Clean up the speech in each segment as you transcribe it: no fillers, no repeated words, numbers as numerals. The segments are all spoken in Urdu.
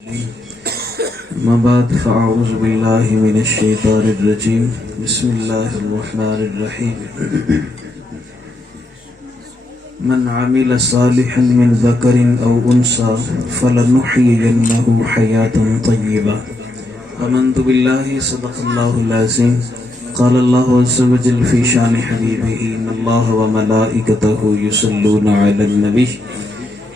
أما بعد فأعوذ بالله من الشيطان الرجيم بسم الله الرحمن الرحيم من عمل صالحا من ذكر أو أنثى فلنحيينه حياة طيبة آمنت بالله صدق الله العظيم قال الله عز وجل في شان حبيبه إن الله وملائكته يصلون على النبي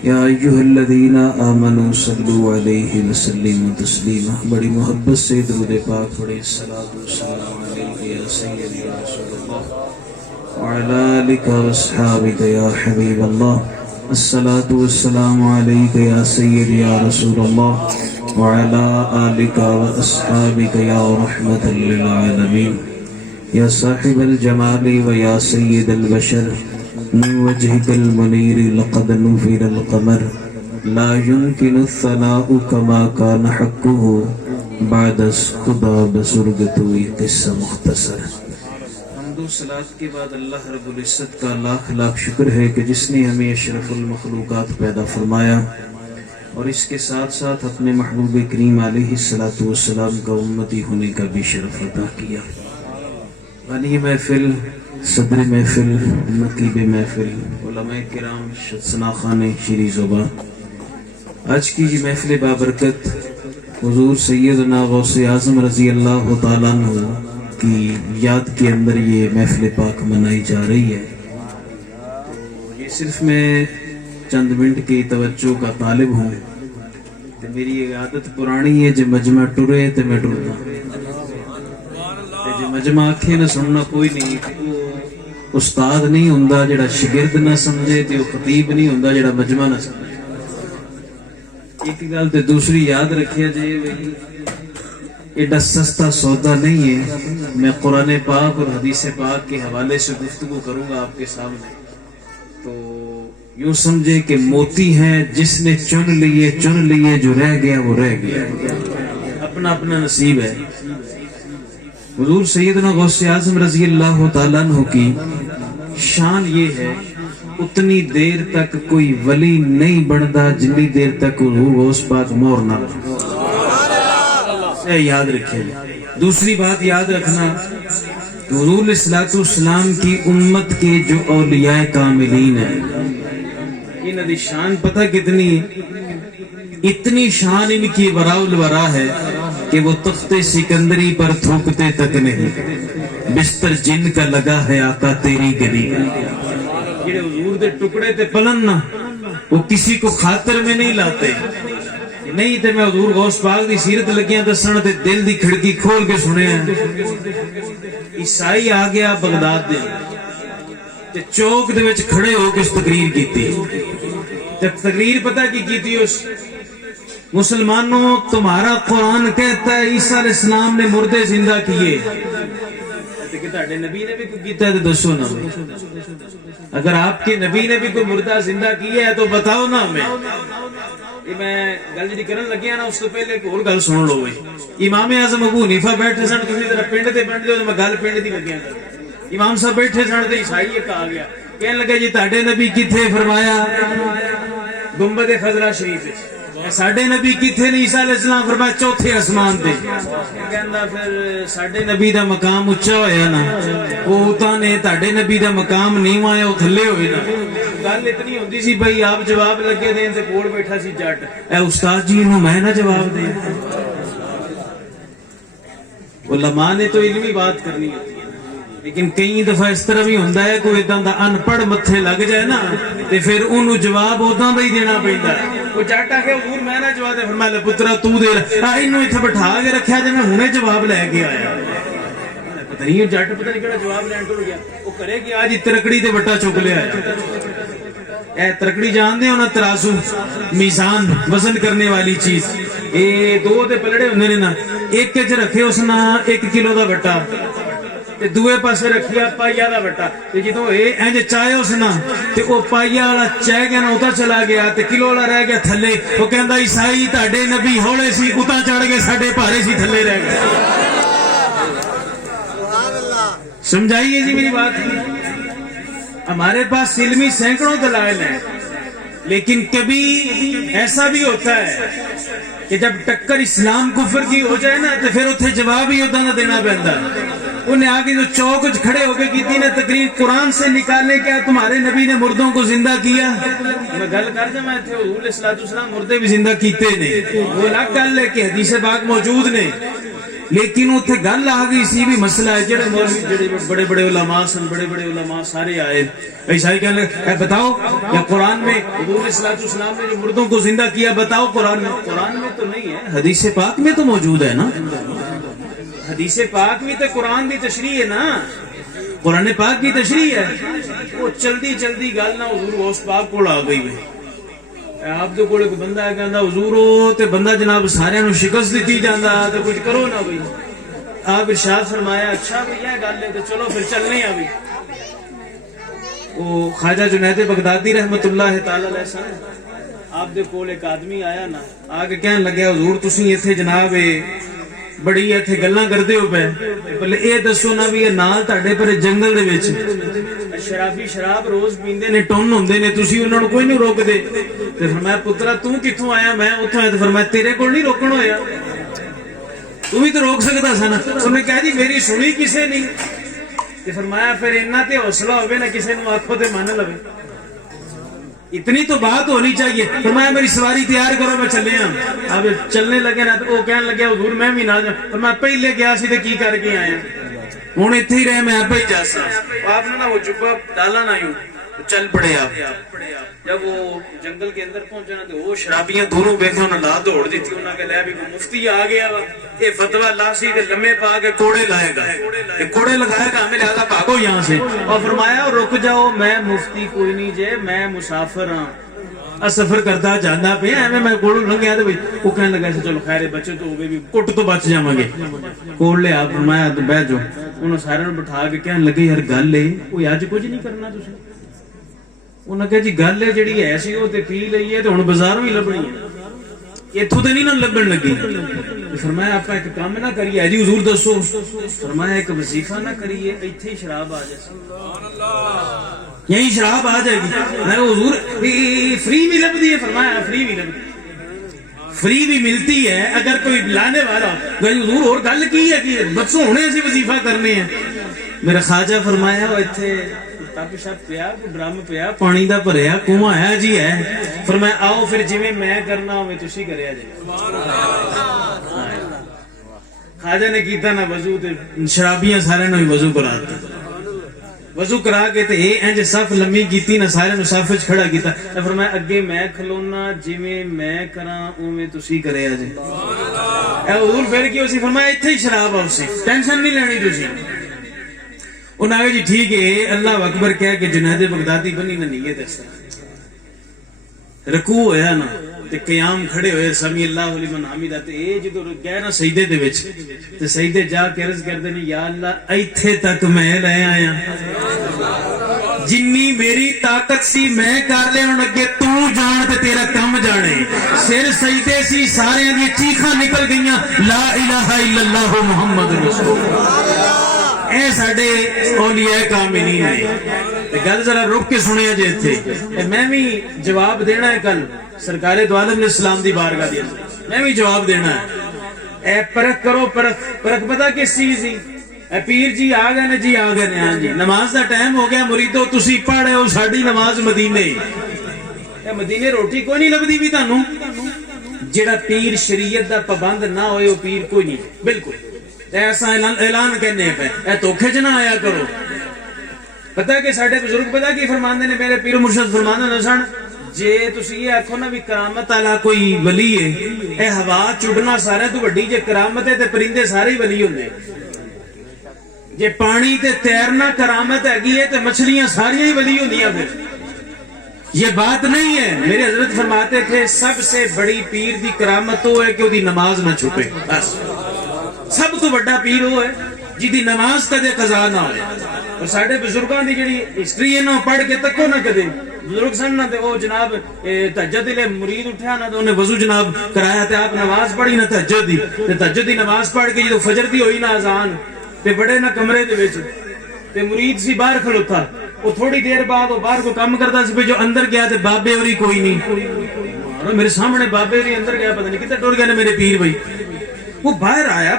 یا ایھا الذین آمنوا صلوا علیہ وسلموا تسلیما. بڑی محبت سے درود پاک پڑھے. الصلاۃ والسلام علیک یا سیدی یا رسول اللہ وعلی آلک واصحابک یا حبیب اللہ. الصلاۃ والسلام علیک یا سیدی یا رسول اللہ وعلی آلک واصحابک یا رحمۃ للعالمین. یا صاحب الجمال و یا سید البشر من وجهك المنير لقد نفر القمر لا يمكن الثناء كما كان حقه بعد خدا بزرگتو. یہ قصہ مختصر ہے. حمد و صلات کے بعد اللہ رب العزت کا لاکھ لاکھ شکر ہے کہ جس نے ہمیں اشرف المخلوقات پیدا فرمایا اور اس کے ساتھ ساتھ اپنے محبوب کریم علیہ الصلوۃ والسلام کا امتی ہونے کا بھی شرف عطا کیا. غنی محفل، صدر محفل، نقیب محفل، علماء کرام، شناخان شیریں زبان، آج کی یہ محفل بابرکت حضور سیدنا غوث اعظم رضی اللہ تعالیٰ عنہ کی یاد کے اندر یہ محفل پاک منائی جا رہی ہے. یہ صرف میں چند منٹ کی توجہ کا طالب ہوں. میری یہ عادت پرانی ہے جو مجمع ٹرے تو میں ٹرنا، جو مجمع آکھے نہ سننا کوئی نہیں. استاد نہیں ہوندا جڑا شاگرد نہ سمجھے تے وہ خطیب نہیں ہوندا جڑا مجمع نہ سمجھے. ایک گل تے دوسری یاد رکھیا جائے، ایڈا سستا سودا نہیں ہے. میں قرآن پاک اور حدیث پاک کے حوالے سے گفتگو کروں گا آپ کے سامنے، تو یوں سمجھے کہ موتی ہیں جس نے چن لیے جو رہ گیا وہ رہ گیا. اپنا اپنا نصیب ہے. حضور سیدنا غوث اعظم رضی اللہ تعالیٰ عنہ کی شان یہ ہے، اتنی دیر تک کوئی ولی نہیں بنتا جتنی دیر تک حضور غوث پاک مور نہ رہے. یاد رکھیں. دوسری بات یاد رکھنا، حضور علیہ الصلوۃ والسلام کی امت کے جو اولیاء کاملین ہیں، انہاں دی شان پتہ کتنی ہے؟ اتنی شان ان کی وراء الورا ہے کہ وہ تخت سکندری پر تھوکتے تک نہیں. بستر جن کا لگا ہے آقا تیری گلی. یہ حضور دے ٹکڑے تے پلن نہ وہ کسی کو خاطر میں نہیں لاتے. نہیں تے میں حضور غوث پاک دی سیرت لگیاں دسن تے دل دی کھڑکی کھول کے سنے ہیں. عیسائی آ گیا بغداد دے تے چوک دے وچ کھڑے ہو کے اس تقریر کیتی. تے تقریر پتہ کی کیتی؟ اس مسلمانوں تمہارا قرآن کہتا ہے عیسیٰ علیہ السلام نے مردے زندہ کیے، کہ تہاڈے نبی نے بھی کوئی کیتا ہے تو دسو نا. اگر آپ کے نبی نے بھی کوئی مردہ زندہ کیا ہے تو بتاؤ نا ہمیں. یہ میں گل جی کرن لگیا نا اس تو پہلے ایک اور گل سن لو. امام اعظم ابو حنیفہ بیٹھے سن، تسی ذرا پنڈ تے بنڈ دیو تو میں گل پنڈ دی لگیا. امام صاحب بیٹھے سن تے عیسائی ایک آ گیا کہنے لگا جی تہاڈے نبی کتھے؟ فرمایا گنبد خضرا شریف. ساڈے نبی کتھے نے؟ عیسیٰ علیہ السلام فرمایا چوتھے آسمان تے. کہندا پھر ساڈے نبی دا مقام اونچا ہویا نا، وہ اوتاں نے تہاڈے نبی دا مقام نیواں ہے، وہ تھلے ہوئے نا. گل اتنی ہوندی سی بھائی آپ جواب لگے دین تے کول بیٹھا سی جٹ. اے استاد جی انہوں میں نہ جواب دے. علماء نے تو علمی بات کرنی ہوتی ہے، لیکن کئی دفعہ اس طرح بھی ہوندا ہے کوئی اداں دا ان پڑھ متھے لگ جائے نا تے پھر انہوں جواب اداں دا ہی دینا پیندا ہے. وہ جٹ آ کے حضور میں نہ جواب دے. فرمایا پترا تو دے اینوں ایتھے بٹھا کے رکھیا جے میں ہنے جواب لے کے آیا. پتہ نہیں جٹ پتہ نہیں کیڑا جواب لین ٹر گیا. وہ کرے کہ آج ترکڑی تے بٹا چک لیا ہے. اے ترکڑی جان دے ہونا، ترازو میزان وزن کرنے والی چیز. اے دو دے پلڑے ہوندے نے نا، ایک وچ رکھے اس نا 1 کلو دا بٹا تے دوے پاسے رکھیا پائیا دا بٹا. تے جدوں اے انج چاہے اس نا تے او پائیا والا چہ گیا نا اوتا چلا گیا تے کلو والا رہ گیا تھلے. او کہندا عیسائی تہاڈے نبی ہولے سی اوتا چڑھ گئے، ساڈے بھارے سی تھلے رہ گئے. سمجھائیے جی میری بات. ہمارے پاس علمی سینکڑوں دلائل ہیں. لیکن کبھی ایسا بھی ہوتا ہے کہ جب ٹکر اسلام کفر کی ہو جائے نا تو پھر اتنے جواب ہی ہوتا نہ دینا پہنتا. انہیں آگے جو چوک کھڑے ہو کے کی نا تقریر قرآن سے نکالنے کیا تمہارے نبی نے مردوں کو زندہ کیا. میں گل کر جا میں تھے حضور علیہ الصلوۃ والسلام مردے بھی زندہ کیتے نے, وہ الگ گل ہے کہ حدیث پاک موجود نے, لیکن اتنے گل آ گئی سی بھی مسئلہ ہے جڑے مولوی جڑے بڑے بڑے علماء سن, بڑے بڑے علماء سارے آئے ایسا ہی کہنے لگے بتاؤ یا قرآن میں حضور علیہ الصلوۃ والسلام نے جو مردوں کو زندہ کیا بتاؤ قرآن میں تو نہیں ہے, حدیث پاک میں تو موجود ہے نا. حدیث پاک بھی تو قرآن کی تشریح ہے نا, قرآن پاک کی تشریح ہے. وہ چلدی چلدی گل نہ حضور غوث پاک کو آ گئی ہے. آپ دے کول ایک بندہ ہے کہندا حضور او تے بندہ جناب سارے نو شکست دتی جاندا تے کچھ کرو نا بھئی. آپ ارشاد فرمایا اچھا بھئی یہ گل ہے تے چلو پھر چلنے ہیں. وہ خواجہ جنید بغدادی رحمت اللہ تعالی علیہ سن, آپ دے کول ایک آدمی آیا نا, آ کے کہن لگیا حضور تسی ایتھے جناب بڑی ایتھے گلاں کردے ہو پے, پہلے اے دسو نا بھی نال تہاڈے پر جنگل دے وچ شرابی شراب روز پیندے نے, ٹن ہوندے نے, تسی انہاں نوں کوئی نہیں روک دے. تے فرمایا پترا تو کتھوں آیا؟ میں اوتھوں آیا. تے فرمایا تیرے کول نہیں روکن ہویا, تو بھی تو روک سکدا سی نا. انہوں نے کہا جی میری سنی کسے نہیں. تے فرمایا پھر اتنا تے حوصلہ ہوے نا کسے نوں آکھو تے من لوے, اتنی تو بات ہونی چاہیے. فرمایا میری سواری تیار کرو میں چلے ہاں. اب چلنے لگے نا تو وہ کہنے لگے حضور میں بھی نہ جا. فرمایا پہلے گیا سی تے کی کر کے آیا, ہوں اتنے ہی رہے میں آپ ہی جا سا. آپ نے نا وہ جبہ ڈالا نہ یوں چل پڑے. آپ جب وہ جنگل کے اندر پہنچا نا تو وہ شرابیاں دونوں بیٹھے انہوں نے لا دوڑ دیتی. انہوں نے کہا بھی مفتی آ گیا وا, یہ فتویٰ لا سی تے لمے پا کے کوڑے لائے گا, کوڑے لگائے گا, ہمیں لہذا بھاگو یہاں سے. اور فرمایا رک جاؤ میں مفتی کوئی نہیں جے, میں مسافر ہاں, سفر کرتا جانا پہ ایویں میں کوڑ لنگیا تو وہ کہنے لگا چلو خیر بچے تو ہو گئے بھی کٹ تو بچ جاواں گے. کوڑ لے آپ فرمایا تو بیٹھ جاؤ. انہوں سارے بٹھا کے کہنے لگے یار گل ہے کوئی اج کچھ نہیں کرنا تسی. انہوں نے کہا جی گل ہے جڑی ہے سی وہ تے پی لئی ہے تے ہن بازاروں ہی لبنی ہے, ایتھوں تے نہیں نہ لبن لگی. فرمایا آپ ایک کام نہ کریے جی حضور دسو. فرمایا ایک وظیفہ نہ کریے ایتھے ہی شراب آ جائے, سبحان اللہ, یہی شراب آ جائے گی. میں حضور فری بھی لبدی ہے. فرمایا فری بھی لبدی, فری بھی ملتی ہے اگر کوئی لانے والا. حضور اور گل کی ہے کہ بچوں ہونے اسی وظیفہ کرنے ہیں. میرا خواجہ فرمایا وہ ایتھے ٹپ شپ پیا, ڈرم پیا پانی دا بھریا, کنواں ہے جی ہے. فرمایا آؤ پھر جویں میں کرنا ہوے تسی کریا جی. خواجہ نے کیتا نا وضو تے شرابیاں سارے نوں وضو کراتا. وضو کرا کے تے اے انج صف لمبی کیتی نا, سارے نوں صف وچ کھڑا کیتا. فرمایا اگے میں کھلونا جویں میں کراں اوویں تسی کریا جی. اے حضور پھر کی ہوسی؟ فرمایا ایتھے ہی شراب آوسی, ٹینشن نہیں لینی تسی. انہوں نے کہا جی ٹھیک ہے. اللہ اکبر کہہ کے جنید بغدادی بنی نہ نیت ہے. رکوع ہویا نا تے قیام کھڑے ہوئے سمی اللہ لمن حمیدہ. تے اے جدوں گئے نا سجدے دے وچ تے سجدے جا کے عرض کردے نے یا اللہ ایتھے تک میں لے آیا, جنی میری طاقت سی میں کر لیا, ہن اگے تو جان تے تیرا کم جانے. سر سجدے سی سارے دی چیخاں نکل گئیاں لا الہ الا اللہ محمد رسول اللہ. اے ساڈے اولیاء کاملین نے. گل ذرا رک کے سنیا جی اتنے. میں بھی جواب دینا ہے کل سرکار دو عالم علیہ السلام دی بارگاہ دی, میں بھی جواب دینا ہے. اے پرکھ کرو, پرکھ پتہ کس چیز دی؟ اے پیر جی آ گئے نے جی, آ گئے نے, ہاں جی نماز دا ٹائم ہو گیا مریدو تسی پڑھے ہو ساڈی نماز مدینے. اے مدینے روٹی کوئی نہیں لبدی بھی تانوں. جڑا پیر شریعت دا پابند نہ ہوئے وہ پیر کوئی نہیں بالکل. ایسا اعلان کہنے پہ اے دھوکھے چ نہ آیا کرو. پتہ کہ ساڈے بزرگ پتہ کی فرماندے نے, میرے پیر مرشد فرماندے نے سن, جے تسی یہ آکھو نا بھی کرامت والا کوئی ولی ہے, اے ہوا چڈنا سارے تو وڈی جے کرامت ہے تے پرندے سارے ہی ولی ہوندے. جے پانی تے تیرنا کرامت ہے تے مچھلیاں ساری ہی ولی ہوندیاں. پھر یہ بات نہیں ہے. میرے حضرت فرماتے تھے سب سے بڑی پیر دی کرامت وہ ہے کہ وہ نماز نہ چھپے. بس سب تو بڑا پیر وہ ہے جی نماز کدے قضا نہ ہوئے. اور ساڈے بزرگاں دی جڑی ہسٹری ہے نا پڑھ کے تکو نہ کدے. بزرگ سن نہ تے او جناب تہجد دے مرید اٹھیا نا تے اونے وضو جناب کرایا تے آپ نماز پڑھی نا تہجد دی. تے تہجد دی نماز پڑھ کے جدوں فجر دی ہوئی نا اذان تے بڑے نا کمرے دے وچ تے مرید سی باہر کھڑوتا وہ تھوڑی دیر بعد وہ باہر کو کام کرتا سی، جو اندر گیا تے بابے ہوری کوئی نہیں، میرے سامنے بابے ہوری اندر گیا، پتہ نہیں کتنے ٹور گئے میرے پیر بھائی. وہ باہر آیا،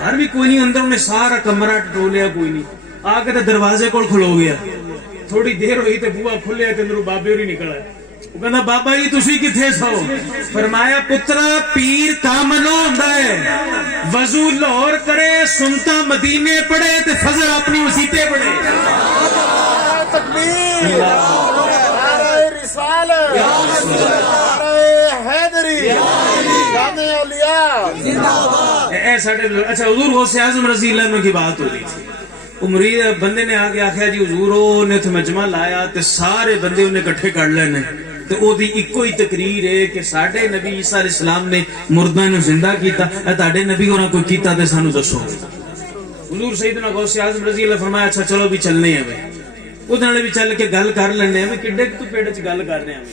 باہر بھی کوئی نہیں، اندر انہیں سارا کمرہ ٹٹولیا، کوئی نہیں. آ کے دروازے کو کھلو گیا. تھوڑی دیر ہوئی تے بوا کھلیا تے اندروں بابے ہوری نکل آئے. وہ کہنا بابا جی تسی کتھے سو؟ فرمایا پترا پیر کاملو ہوندا ہے، وضو لاہور کرے، سنتا مدینے پڑھے تے فجر اپنی مسیتے پڑھے. تکبیر، نعرہ رسالت، نعرہ حیدری، جامع اولیاء زندہ باد. اے ساڈے اچھا حضور غوث اعظم رضی اللہ عنہ کی بات ہو رہی تھی. وہ مرید بندے نے آ کے آخیا جی حضور نے تو مجمع لایا تے سارے بندے انہیں کٹھے کر لینے تے او دی ایکو ہی تقریر ہے کہ ساڈے نبی عیسیٰ علیہ السلام نے مردہ نو زندہ کیتا، اے تاڈے نبی ہوراں کوئی کیتا تے سانو دسو. حضور سیدنا غوث اعظم رضی اللہ فرمایا اچھا چلو بھی چلنے ہیں بھائی. وہ نال بھی چل کے گل کر لینے ہیں کڈے تو پیڑ چ گل کر رہے ہیں.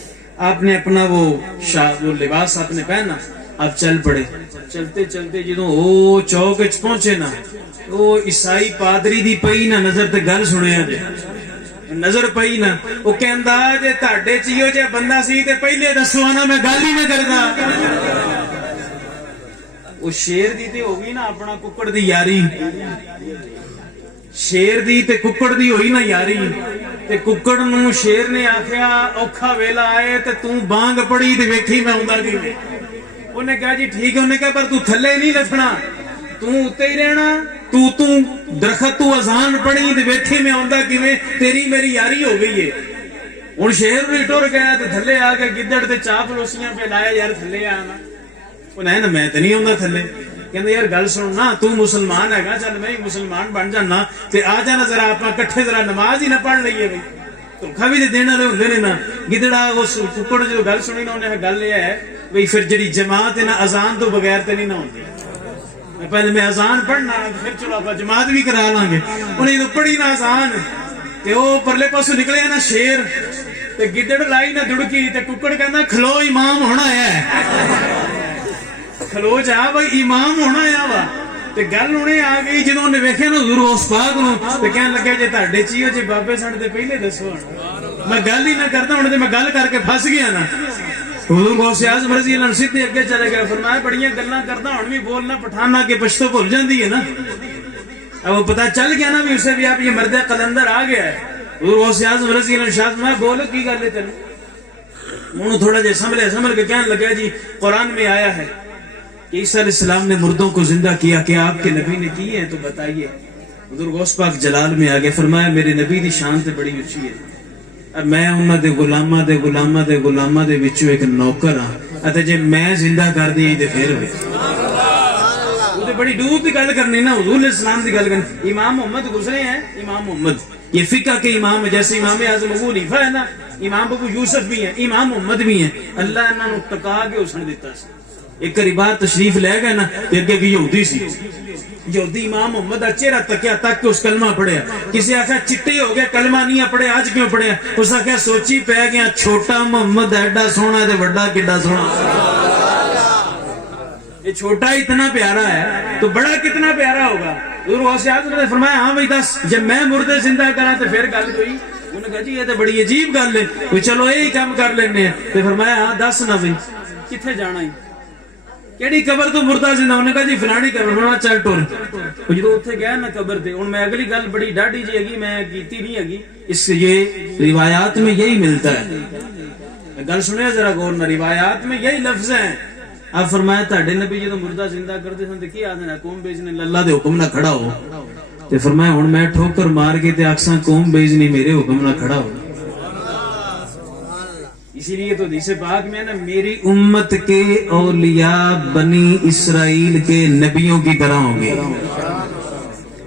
آپ نے اپنا وہ لباس آپ نے پہنا، آپ چل پڑے. چلتے چلتے جدوں او چوک وچ پہنچے نا، وہ عیسائی پادری دی پئی نا نظر تے گل سنیا جے نظر پئی نا، وہ کہندا جے تہاڈے چیو جے بندہ سی تے پہلے دسو نا میں گل ہی نہ کردا. وہ شیر دی تے ہو گئی نا اپنا ککڑ دی یاری، شیر دی تے ککڑ دی ہوئی نا یاری. تے ککڑ نو شیر نے آکھیا اوکھا ویلا آئے تے تو بانگ پڑی تے ویکھی میں ہوندا کیویں. انہیں کہا جی ٹھیک ہے، انہیں کہا پر تو تھلے نہیں لٹھنا، تو اتے ہی رہنا، تو درخت تو اذان پڑھی تے ویکھی میں ہوندا کیویں، تیری میری یاری ہو گئی ہے. ہن شیر بھی ٹر گیا تے تھلے آ کے گدڑ تے چاپ لوسیاں پہ لایا یار تھلے آنا. انہیں نا میں تے نہیں ہوندا تھلے. کہندا یار گل سن نا، تو مسلمان ہے گا، چل میں ہی مسلمان بن جانا تے آ جانا ذرا اپنا کٹھے ذرا نماز ہی نہ پڑھ لئیے بھائی. دھوکھا بھی دینے والے ہوندے نے نا. گدڑا اس ککڑ جو گل سنی نا انہیں گل یہ ہے بھئی پھر جڑی جماعت ہے نا اذان تو بغیر تے نہیں نہ ہوندی. پہلے میں اذان پڑھنا پھر چلو آپ جماعت بھی کرا لیں گے. انہیں تو پڑھی نا اذان تے وہ پرلے پاسو نکلے نا شیر تے گدڑ لائی نا دڑکی تے ککڑ کہندا کھلو امام ہونا ہے، کھلو جا بھائی امام ہونا ہے وا. تے گل انہیں آ گئی جدوں انہیں ویکھیا نا حضور غوث پاک نو تے کہن لگے جے تہاڈے چیو جے بابے سن تے پہلے دسو، میں گل ہی نہ کردا ہن تے میں گل کر کے پھس گیا نا. حضور غوث اعظم رضی اللہ عنہ سیدھے اگے چلے گئے. فرمایا بڑیاں گلاں کردا ہن بھی بولنا پٹھانا کہ پشتو بھول جاندی ہے نا. اب وہ پتہ چل گیا نا بھی اسے بھی آپ یہ مرد قلندر آ گیا ہے. حضور غوث اعظم رضی اللہ عنہ شاہ میں بول کی گل ہے تینوں. انہوں تھوڑا جے سنبھل کے کہنے لگا جی قرآن میں آیا ہے کہ عیسیٰ علیہ السلام نے مردوں کو زندہ کیا، کہ آپ کے نبی نے کی ہے تو بتائیے. حضور غوث پاک جلال میں آگے فرمایا میرے نبی دی شان تے بڑی اونچی ہے، اب میں انہاں دے غلاماں دے وچوں ایک نوکر ہاں، اتے جے میں زندہ کر دی تے پھر ہوئے. وہ تے بڑی دور دی گل کرنی نا، حضور علیہ السلام دی گل کرنی. امام محمد گزرے ہیں، امام محمد یہ فقہ کے امام ہے، جیسے امام اعظم ابو حنیفہ ہے نا، امام ابو یوسف بھی ہیں، امام محمد بھی ہیں. اللہ انہاں نو ٹکا کے حسن دیتا سی. ایک کری بار تشریف لے گئے نا تے اگے کی یہودی سی، یہودی امام محمد دا چہرہ تکیا تک کے اس کلمہ پڑھیا. کسی آخیا چٹے ہو گیا کلمہ نہیں پڑھیا، آج کیوں پڑھیا؟ اس آخیا سوچی پہ گیا چھوٹا محمد ایڈا سونا تے بڑا کڈا سونا. یہ چھوٹا اتنا پیارا ہے تو بڑا کتنا پیارا ہوگا. حضور غوث اعظم نے فرمایا ہاں بھائی دس جب میں مردے زندہ کرا تو پھر گل کوئی. انہوں نے کہا جی یہ تو بڑی عجیب گل ہے، چلو یہی کام کر لینے. تو فرمایا ہاں دس نا بھائی کتنے جانا ہی، کیڑی قبر تو مردہ زندہ؟ انہوں نے کہا جی فلانی قبر. فرمایا چل ٹر. جدو اتنے گیا نا قبر تے ہن میں اگلی گل بڑی ڈاڈی جی ہے میں کیتی نہیں ہے، اس یہ روایات میں یہی ملتا ہے. گل سنیا ذرا غور نہ، روایات میں یہی لفظ ہیں. آپ فرمایا تہاڈے نبی جدو مردہ زندہ کرتے سن تے کی آندے نا قوم بیزنی اللہ دے حکم نہ کھڑا ہو. تے فرمایا ہن میں ٹھوکر مار کے تے آکھساں قوم بیزنی میرے حکم نہ کھڑا ہو. اسی لیے تو حدیث پاک میں نا میری امت کے اولیاء بنی اسرائیل کے نبیوں کی طرح ہوں گے.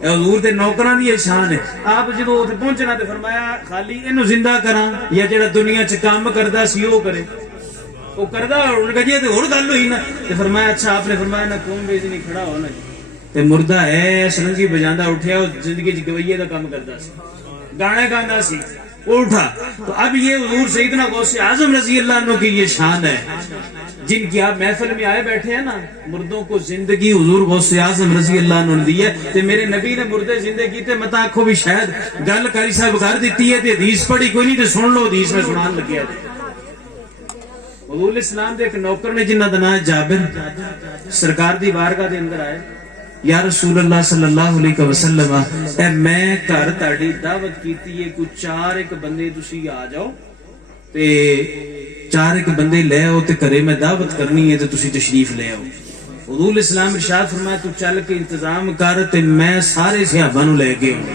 حضور دے نوکراں دی شان ہے. آپ جدو اوتھے پہنچنا تے فرمایا خالی اینو زندہ کراں یا جڑا دنیا چ کام کردا سی او کرے. وہ کردا انہوں نے کہا جی تے ہور گل ہوئی نا. تے فرمایا اچھا آپ نے فرمایا نا قوم بیزنی کھڑا ہو نا جی. تے مردہ ہے سرنگی بجاندا اٹھیا، او زندگی چ گویے دا کام کردا سی، گانے گاندا سی. وہ اٹھا. تو اب یہ حضور سیدنا غوث اعظم رضی اللہ عنہ کی یہ شان ہے جن کی آپ محفل میں آئے بیٹھے ہیں نا. مردوں کو زندگی حضور غوث اعظم رضی اللہ عنہ نے دی ہے تے میرے نبی نے مردے زندگی تے متا آکھو بھی شاید گل کاری صاحب کر دیتی ہے تے حدیث پڑھی کوئی نہیں تے سن لو حدیث میں سنان لگیا. حضور اسلام دے ایک نوکر نے جنہ دا نام ہے جابر سرکار دی بارگاہ دے اندر آئے. یا رسول اللہ صلی اللہ علیہ وسلم اے میں گھر تہاڈی دعوت کیتی ہے کوئی 4 بندے تسی آ جاؤ تے 4 بندے لے آؤ تے گھرے میں دعوت کرنی ہے تے تسی تشریف لے آؤ. حضور اسلام ارشاد فرمایا تو چل کے انتظام کر تے میں سارے صحابہ نو لے کے آؤں.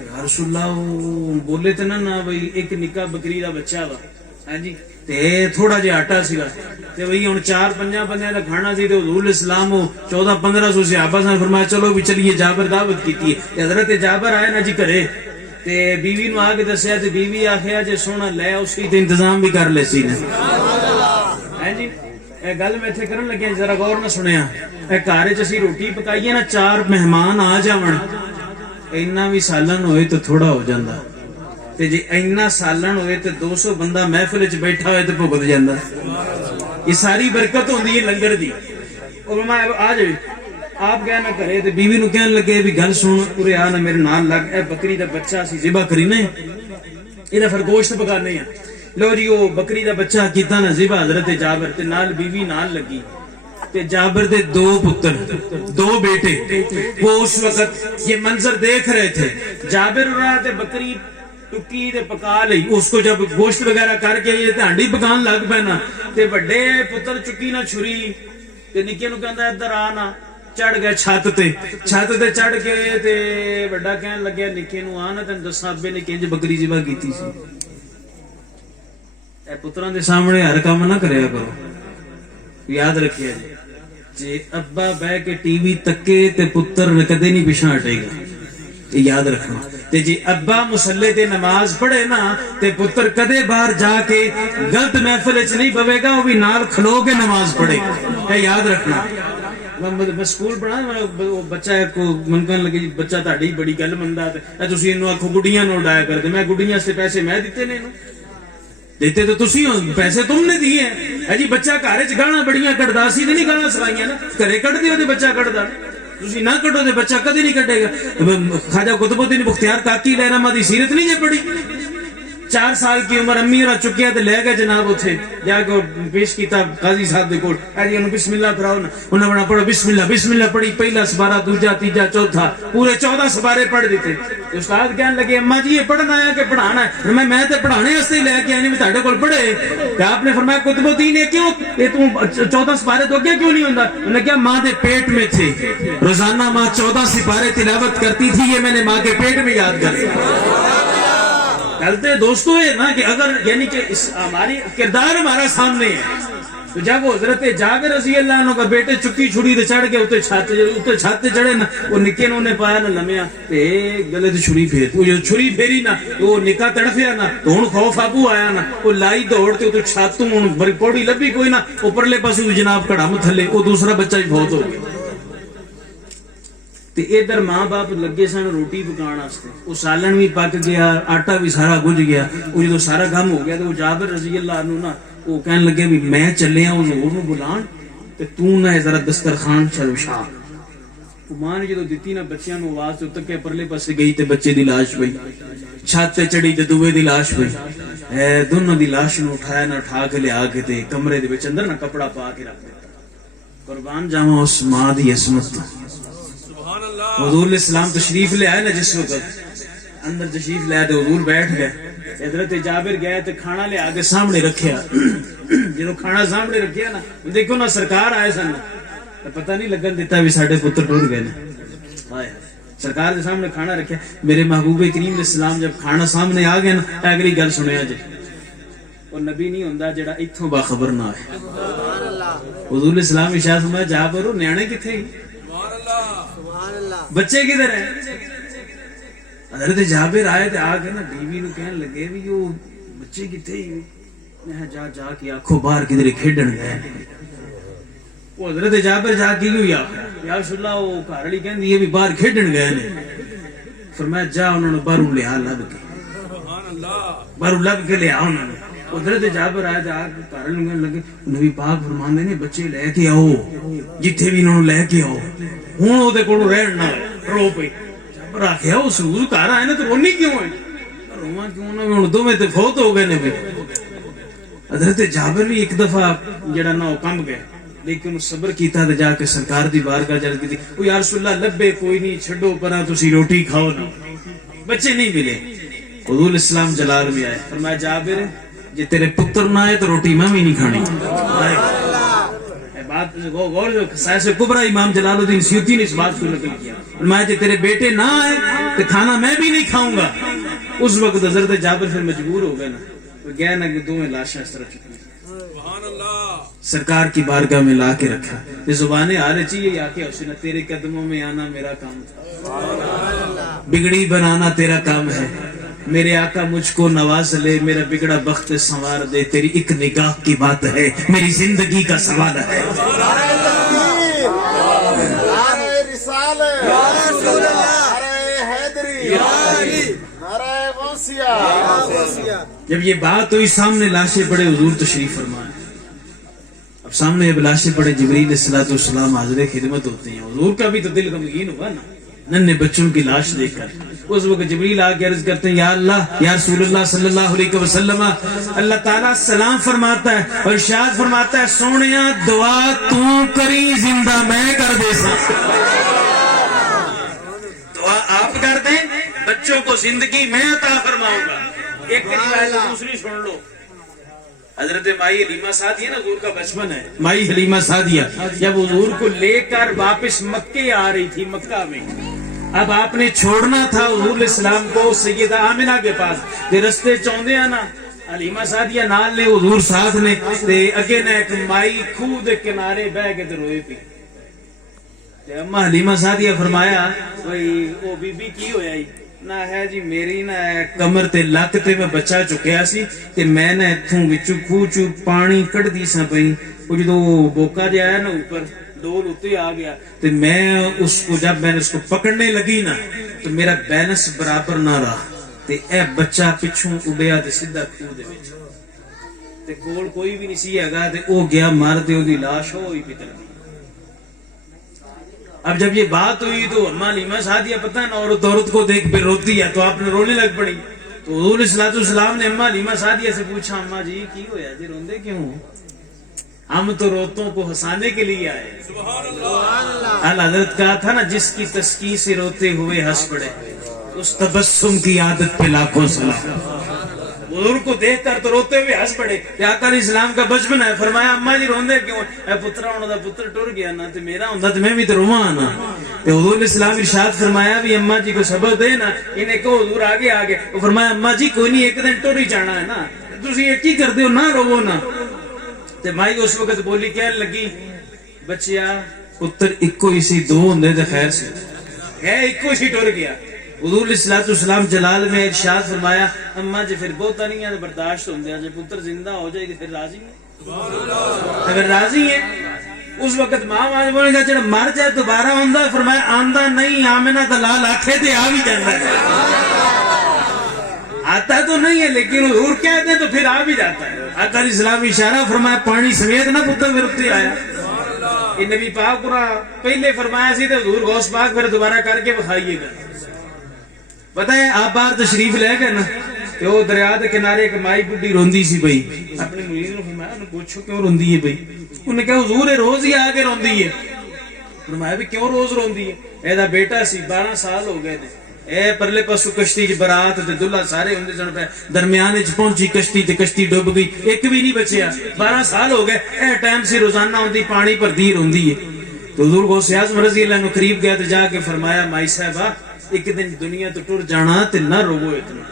یا رسول اللہ بولے تے نہ بھئی ایک نکا بکری دا بچہ وا ہاں جی تے تھوڑا جہا آٹا سیگا تے وہی ہن 4-5 بندیاں دا کھانا سی تے حضور اسلام 1400-1500 صحابہ نے فرمایا چلو بھی چلیے جابر دعوت کیتی ہے. حضرت جابر آئے نا جی گھرے تے بیوی نو آ کے دسیا تے بیوی آخیا جے سونا لے اسی تے انتظام بھی کر لے سی نے ہاں جی. اے گل میں ایتھے کرن لگیا ذرا غور نہ سنیا. اے گھر وچ اسی روٹی پکائیے نا 4 مہمان آ جاون اینا بھی سالن ہوئے تو تھوڑا ہو جاندا تے جے اینا سالن ہوئے تے 200 بندہ محفل وچ بیٹھا ہوئے تے بھگت جاندا. یہ ساری برکت ہوندی ہے لنگر دی. او میں آ جائے آپ کہنا کرے تے بیوی نو کہن لگے بھی گل سن پورے آ نا میرے نال لگ اے بکری دا بچہ سی ذبح کرینے اے پھر گوشت پکانے ہیں. لو جی وہ بکری دا بچہ کیتا نا ذبح حضرت جابر تے نال بیوی نال لگی تے جابر دے 2 پتر 2 بیٹے وہ اس وقت یہ منظر دیکھ رہے تھے. جابر رہا تے بکری ٹکی تے پکا لئی اس کو جب گوشت وغیرہ کر کے یہ ہانڈی پکان لگ پینا تے بڑے پتر چکی نہ چھری تے نکے نو کہندا ادھر آ نا چڑھ گئے چھت تے چڑھ کے تے بڑا کہن لگیا نکے نو آ نا تینوں دساں ابے نے کنج بکری ذبح کیتی سی. اے پتراں دے سامنے ہر کام نہ کریا کرو یاد رکھیا جے ابا بہ کے ٹی وی تکے تے پتر کدے نہیں پیچھے ہٹے گا یاد رکھنا. تے جی ابا مصلی تے نماز پڑھے نا تے پتر کدے باہر جا کے غلط محفل وچ نہیں پوے گا وہ بھی نال کھلو کے نماز پڑھے گا یاد رکھنا. میں سکول پڑھا بچہ کو من کہن لگے بچہ تہاڈی بڑی گل مندا تے تسی اینو آکھو گڈیاں نو ڈایا کر دے. میں گڈیاں سے پیسے میں دتے نے دیتے تو تسی پیسے تم نے دیے ہیں جی. بچہ گھر وچ گالاں بڑیاں کڈدا سی تے نہیں گالاں سوائیاں نا گھرے کڈ دیو تے بچہ کڈدا تسی نہ کڈو تے بچہ کدی نہیں کڈے گا. خواجہ قطب الدین بختیار کاکی لہرامہ دی سیرت نہیں جے پڑھی 4 سال کی عمر امی اور چکیا تے لے گئے جناب اتھے جا کے پیش کیتا قاضی صاحب دے کول جی انہوں بسم اللہ کراؤ نا انہوں بنا پڑھو بسم اللہ پڑھی پہلا سپارہ دوجا تیجا چوتھا پورے 14 سپارے پڑھ دیتے. استاد کہنے لگے اما جی یہ پڑھنا ہے کہ پڑھانا ہے. میں تے پڑھانے واسطے ہی لے کے آنے میں تہاڈے کول پڑھے کہ آپ نے فرمایا قطب الدین یہ کیوں یہ تو 14 سپارے تو کیا کیوں نہیں ہوندا. انہوں نے کہا ماں دے پیٹ میں تھے روزانہ ماں 14 سپارے تلاوت کرتی تھی یہ میں نے ماں کے پیٹ میں یاد کر کہتے دوستو ہے نا کہ اگر یعنی کہ ہماری کردار ہمارا سامنے ہے تو جب وہ حضرت جابر رضی اللہ عنہ کا بیٹے چکی چھڑی تے چڑھ کے اتنے چھت تے چڑھے نا وہ نکے نو نے پایا نا لمیا تے گلے تے چھری پھیر وہ جو چھری پھیری نا وہ نکا تڑفیا نا تو ہن خوف ابو آیا نا وہ لائی دوڑ تے چھت تو ہن بڑی پوڑی لبھی کوئی نا اوپرلے پاسے جناب کڑم تھلے وہ دوسرا بچہ ہی بہت ہو گیا. تے ادھر ماں باپ لگے سن روٹی پکان واسطے وہ سالن بھی پک گیا آٹا بھی سارا گج گیا. وہ جدو سارا کام ہو گیا تو وہ جابر رضی اللہ عنہ نا وہ کہنے لگے بھی میں چلے ہوں حضور نو بلان تے تو نہ ذرا دسترخوان چلوشا. ماں نے جدو دتی نا بچیاں نو آواز تو تکے پرلے پاسے گئی تے بچے دی لاش پئی چھت تے چڑھی تے دوے دی لاش پئی دونوں دی لاش نو اٹھایا نہ اٹھا کے لیا کے تے کمرے دے وچ اندر نا کپڑا پا کے رکھ دتا. قربان جاواں اس ماں دی عظمت تو. حضور اسلام تشریف لے آئے نا جس وقت اندر تشریف لے آئے تو حضور بیٹھ گئے. حضرت جابر گئے تو کھانا لے آگے سامنے رکھیا. جدو کھانا سامنے رکھیا نا دیکھو نا سرکار آئے سن پتہ نہیں لگن دیتا بھی ساڈے پتر ٹر گئے نا. سرکار دے سامنے کھانا رکھیا. میرے محبوب کریم اسلام جب کھانا سامنے آ گیا نا اگلی گل سنیا جی وہ نبی نہیں ہوندا جڑا ایتھوں باخبر نہ آئے. حضور اسلام ارشاد فرمایا جابر نیانے کتھے بچے کدھر ہیں. حضرت جابر آئے تے آ کے نا بیوی نو کہن لگے بھی وہ بچے کتھے ہی میں جا کے آکھو باہر کدھر کھیڈن گئے. وہ حضرت جابر جا کے کیوں یا رسول اللہ وہ گھر والی کہندی ہے بھی باہر کھیڈن گئے نے. فرمایا جا انہوں نے باہروں لیا لب کے پر لب کے لے آؤ انہوں نے حضرت جابر آئے آ کے گھر لگن لگے نبی پاک فرماندے نے بچے لے کے آؤ جتھے بھی انہوں لے کے آؤ ہوں وہ کول رہن نہ رو پئی جابر آخیا اس حضور گھر آئے نا تو رونی کیوں ہے رواں کیوں نہ ہن دوویں تے فوت ہو گئے نے حضرت جابر بھی ایک دفعہ جڑا نا وہ کم گئے لیکن صبر کیتا تے جا کے سرکار دی بارگاہ جلد کی او یا رسول اللہ لبے کوئی نہیں چھڈو پرا تسی روٹی کھاؤ نا بچے نہیں ملے حضور اسلام جلال میں آئے فرمایا جابر جے تیرے پتر نہ آئے تو روٹی میں بھی نہیں کھانی بات غور جو خصائص کبریٰ امام جلال الدین سیوطی نے اس بات کو نقل کیا فرمایا جے تیرے بیٹے نہ آئے تو کھانا میں بھی نہیں کھاؤں گا اس وقت حضرت جابر پھر مجبور ہو گئے نا وہ گئے نا کہ دونوں لاشیں اس طرح چکی سرکار کی بارگاہ میں لا کے رکھا یہ زبانیں آ رہی چاہیے یا کہ حسین تیرے قدموں میں آنا میرا کام تھا بگڑی بنانا تیرا کام ہے میرے آقا مجھ کو نواز لے میرا بگڑا بخت سنوار دے تیری ایک نگاہ کی بات ہے میری زندگی کا سوال ہے جب یہ بات ہوئی سامنے لاشیں پڑے حضور تشریف فرمائے اب سامنے اب لاشیں پڑے جبریل علیہ السلام حاضر خدمت ہوتے ہیں حضور کا بھی تو دل غمگین ہوا نا ننھے بچوں کی لاش دیکھ کر اس وقت جبریل آ کے عرض کرتے ہیں یا اللہ یا رسول اللہ صلی اللہ علیہ وسلم اللہ تعالیٰ سلام فرماتا ہے اور ارشاد فرماتا ہے سونیا دعا تو کری زندہ میں کر دے سا دعا آپ کر دیں بچوں کو زندگی میں عطا فرماؤں گا ایک روایت دوسری سن لو حضرت مائی حلیمہ سعدیہ نا حضور کا بچپن ہے مائی حلیمہ سعدیہ جب حضور کو لے کر واپس مکے آ رہی تھی مکہ میں اب آپ نے چھوڑنا تھا حضور علیہ السلام کو سیدہ آمنہ کے پاس تے رستے چوندے نا حلیمہ سعدیہ نال لے حضور ساتھ نے تے اگے نہ ایک مائی کھوہ دے کنارے بہ کے تے روئے پی تے اما حلیمہ سعدیہ فرمایا بھئی او بی بی کی ہویا ہی نہ ہے جی میری نہ کمر تے لک تے میں بچہ چکیا سی تے میں نہ اتھوں وچوں کھوہ چوں پانی کڈ دی سا پئی او جدوں بوکا جا آیا نا اوپر ڈول اتے آ گیا تو میں اس کو جب میں نے اس کو پکڑنے لگی نا تو میرا بیلنس برابر نہ رہا تے اے بچہ پچھوں اڈیا تے سیدھا کھوہ دے وچ تے کول کوئی بھی نہیں سی ہےگا تے او گیا مار تے اودی لاش ہوئی پتر گئی اب جب یہ بات ہوئی تو اما حلیمہ سعدیہ پتہ نا عورت کو دیکھ پہ روتی ہے تو آپ نے رونے لگ پڑی تو حضور صلی اللہ علیہ وسلم نے اما حلیمہ سعدیہ سے پوچھا اما جی کی ہویا جی روندے کیوں ہم تو روتوں کو ہنسانے کے لیے آئے حضرت کہا تھا نا جس کی تسکین سے روتے ہوئے ہنس پڑے اس تبسم کی عادت پہ لاکھوں سلام حضور کو دیکھ کر تو روتے ہوئے ہنس پڑے آقا علیہ السلام کا بچپن ہے فرمایا اما جی روندے کیوں اے پترا انہوں دا پتر ٹر گیا نا تے میرا ہوندا تے میں بھی تے رواں نا تے حضور علیہ السلام ارشاد فرمایا بھی اما جی کو سبق دے نا انہیں کہو حضور آگے آگے وہ فرمایا اما جی کوئی نہیں ایک دن ٹر ہی جانا ہے نا تسی ایک ہی کر دیو نہ روو نا تے مائی اس وقت بولی کہنے لگی بچیا پتر اکو ہی سی دو ہوندے تے خیر سے ہے اکو ہی ٹر گیا حضور علیہ السلام جلال میں ارشاد فرمایا اما جی پھر بہتا نہیں ہے برداشت ہوندے جے پتر زندہ ہو جائے گی پھر راضی ہیں اگر راضی ہیں اس وقت ماں آج بولے گا جڑا مر جائے دوبارہ ہوندا فرمایا آندا نہیں آمنہ دلال آکھے تے آ بھی جاندا ہے آتا تو نہیں ہے لیکن حضور کہتے ہیں تو پھر آ بھی جاتا ہے آقا علیہ السلام اشارہ فرمایا پانی سمیت نہ پتر پھر اتنے آیا یہ نبی پاک پورا پہلے فرمایا سی تو حضور غوث پاک پھر دوبارہ کر کے بخائیے گا پتہ ہے آپ باہر تشریف لے گئے نا کہ وہ دریا دے کنارے ایک مائی بڈھی روندی سی بھئی اپنے مرید نے فرمایا انہوں پوچھو کیوں روندی ہے بھئی انہوں نے کہا حضور روز ہی آگے روندی ہے فرمایا بھی کیوں روز روندی ہے ایدہ بیٹا سی 12 سال ہو گئے تھے اے پرلے پاسو کشتی چ برات تے دلہا سارے ہوندے سن پے درمیان وچ پہنچی کشتی تے کشتی ڈوب گئی ایک بھی نہیں بچیا 12 سال ہو گئے اے ٹائم سی روزانہ ہوندی پانی بھردی روندی ہے تو حضور غوث اعظم رضی اللہ عنہ قریب گیا تے جا کے فرمایا مائی صاحبہ ایک دن دنیا تو ٹر جانا تے نہ روو اتنا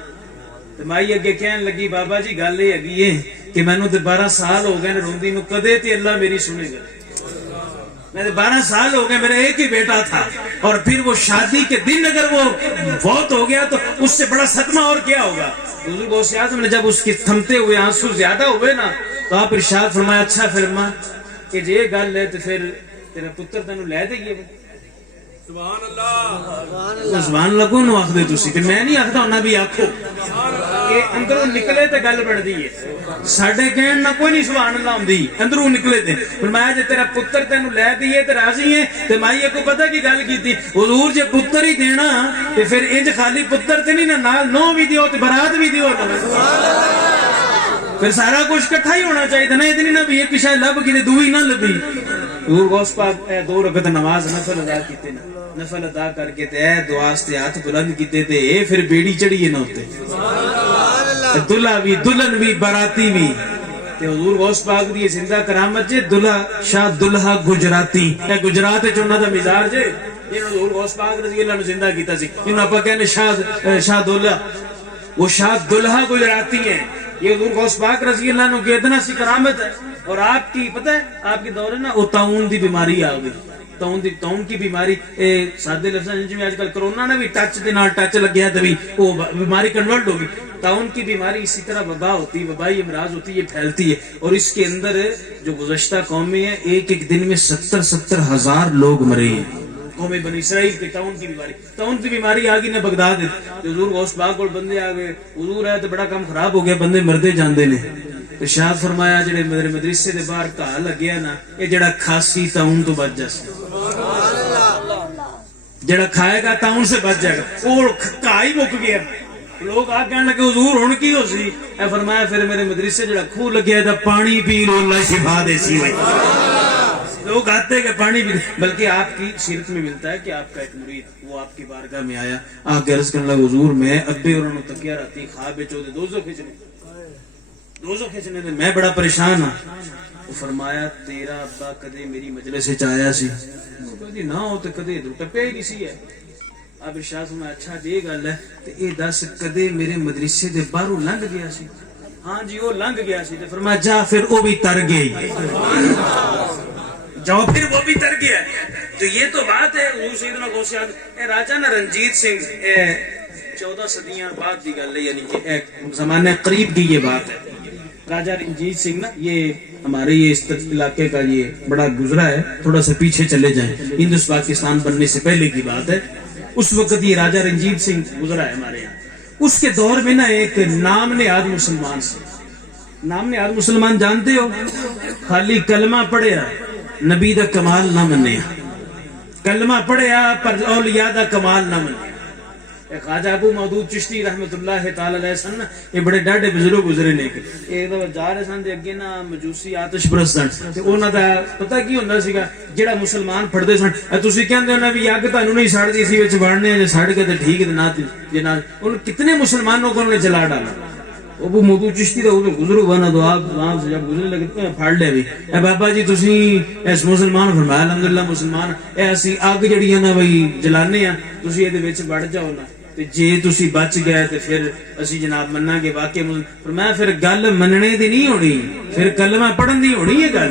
تے مائی اگے کہن لگی بابا جی گل اے ہگی ہے کہ مینوں تے 12 سال ہو گئے روندی نو کدے تے اللہ میری سنے گا میں 12 سال ہو گئے میرا ایک ہی بیٹا تھا اور پھر وہ شادی کے دن اگر وہ فوت ہو گیا تو اس سے بڑا صدمہ اور کیا ہوگا حضور غوث اعظم نے جب اس کے تھمتے ہوئے آنسو زیادہ ہوئے نا تو آپ ارشاد فرمایا اچھا فرما کہ یہ گل ہے تو پھر تیرا پتر تینوں لے دے گی سبحان اللہ سبحان اللہ کو نو آخ دے تسی کہ میں نہیں آخدا انہاں بھی آکھو یہ اندروں نکلے تے گل بڑھدی ہے ساڈے کہن نہ کوئی نہیں سبحان اللہ ہوندی اندروں نکلے تے فرمایا جے تیرا پتر تینوں لے دیے تے راضی ہے تے مائیے کو پتہ کی گل کیتی حضور جے پتر ہی دینا تے پھر انج خالی پتر تے نہیں نا نال نو بھی دیو تے برات بھی دیو پھر سارا کچھ کٹھا ہی ہونا چاہیے نا اتنی نہ بھی ایک شاید لب کی دوئی نہ لبی حضور غوث پاک اے 2 رکعت نماز نفل ادا کیتے نا نفل ادا کر کے تے اے دعا سے ہاتھ بلند کیتے تے اے پھر بیڑی چڑھی نہ ہوتے دلہا بھی دلہن بھی باراتی بھی تے حضور غوث پاک دی زندہ کرامت جے دلہا شاہ دلہا گجراتی اے گجرات وچ انہاں دا مزار جے انہوں حضور غوث پاک رضی اللہ عنہ زندہ کیتا سی انہوں اپا کہنے شاہ دلہا وہ شاہ دلہا گجراتی ہیں یہ حضور غوث پاک رضی اللہ عنہ کی اتنا سی کرامت ہے اور آپ کی پتہ ہے آپ کی دور ہے نا وہ طاعون دی بیماری آ گئی طاعون کی بیماری سادے لفظاں میں آج کل کرونا نے بھی ٹچ دے نال ٹچ لگیا تے بھی وہ بیماری کنورٹ ہو گئی طاعون کی بیماری اسی طرح وبا ہوتی وبائی امراض ہوتی یہ پھیلتی ہے اور اس کے اندر جو گزشتہ قومیں ہیں ایک دن میں 70 ہزار لوگ مرے ہیں قوم بنی اسرائیل کے طاعون کی بیماری آ گئی نہ بغداد حضور غوث پاک کول بندے آ گئے حضور ہے تو بڑا کام خراب ہو گیا بندے مردے جاندے نے ارشاد فرمایا جڑے میرے مدرسے دے باہر گھا لگیا نا یہ جڑا کھاسی طاعون تو بچ جاسے جڑا کھائے گا طاعون سے بچ جائے گا وہ گھا ہی مک گیا لوگ آ کہنے لگے حضور ہن کی ہو سی اے فرمایا پھر میرے مدرسے جڑا کھو لگیا تھا پانی پی لو اللہ شفا دے سی بھائی لوگ آتے کہ پانی بھی بلکہ آپ کی سیرت میں ملتا ہے کہ آپ کا ایک مرید وہ آپ کی بارگاہ میں آیا آ کے عرض کرنے لگا حضور میں ابے اور انہوں تکیہ رہتی خواب چودے دوزو کھچنے دے میں بڑا پریشان ہاں وہ فرمایا تیرا ابا کدے میری مجلس سے آیا سی کدی نہ ہو تو کدے ادھر ٹپے ہی نہیں سی ہے اب ارشاد میں اچھا جی گل ہے تے اے دس کدے میرے مدرسے دے باہروں لنگ گیا سی ہاں جی وہ لنگ گیا سی تے فرمایا جا پھر وہ بھی تر گئی جاؤ پھر وہ بھی تر گیا تو یہ تو بات ہے حضور سیدنا غوث اعظم اے راجہ نا رنجیت سنگھ 14 صدیاں بعد کی گل ہے یعنی کہ ایک زمانہ قریب کی یہ بات ہے راجہ رنجیت سنگھ نا یہ ہمارے یہ اس علاقے کا یہ بڑا گزرا ہے تھوڑا سا پیچھے چلے جائیں ہندوستان پاکستان بننے سے پہلے کی بات ہے اس وقت یہ راجہ رنجیت سنگھ گزرا ہے ہمارے یہاں اس کے دور میں نا ایک نام نہاد مسلمان سے نام نہاد مسلمان جانتے ہو خالی کلمہ پڑھیا نبی دا کمال نہ منیا کلمہ پڑھیا پر اولیاء دا کمال نہ منیا خواجہ ابو مودود چشتی رحمت اللہ تعالی علیہ سن یہ بڑے ڈاڈے بزرگ گزرے نے یہ تو جا رہے سن اگے نا مجوسی آتش پرست سن تے انہاں دا پتہ کی ہوندا سیگا جڑا مسلمان پڑھدے سن تسی کہندے ہو نا بھی اگ تانوں نہیں سڑدی سی وچ بڑھنے جے سڑ کے تے ٹھیک تے نہ جناب ان کتنے مسلمانوں کو انہوں نے جلا ڈالا ابو مودود چشتی دا گزرو بنا دعا وہاں سے جب گزرنے لگے پھاڑ لے بھی اے بابا جی تسی اس مسلمان فرمایا الحمدللہ مسلمان اے اسی اگ جڑی ہے نا بھئی جلانے ہیں تسی اے دے وچ بڑھ جاؤ نا تے جے تسی بچ گئے تے پھر اسی جناب مننا گے واقعی فرمایا پھر گل مننے دی نہیں ہونی پھر کلمہ پڑھن دی ہونی ہے گل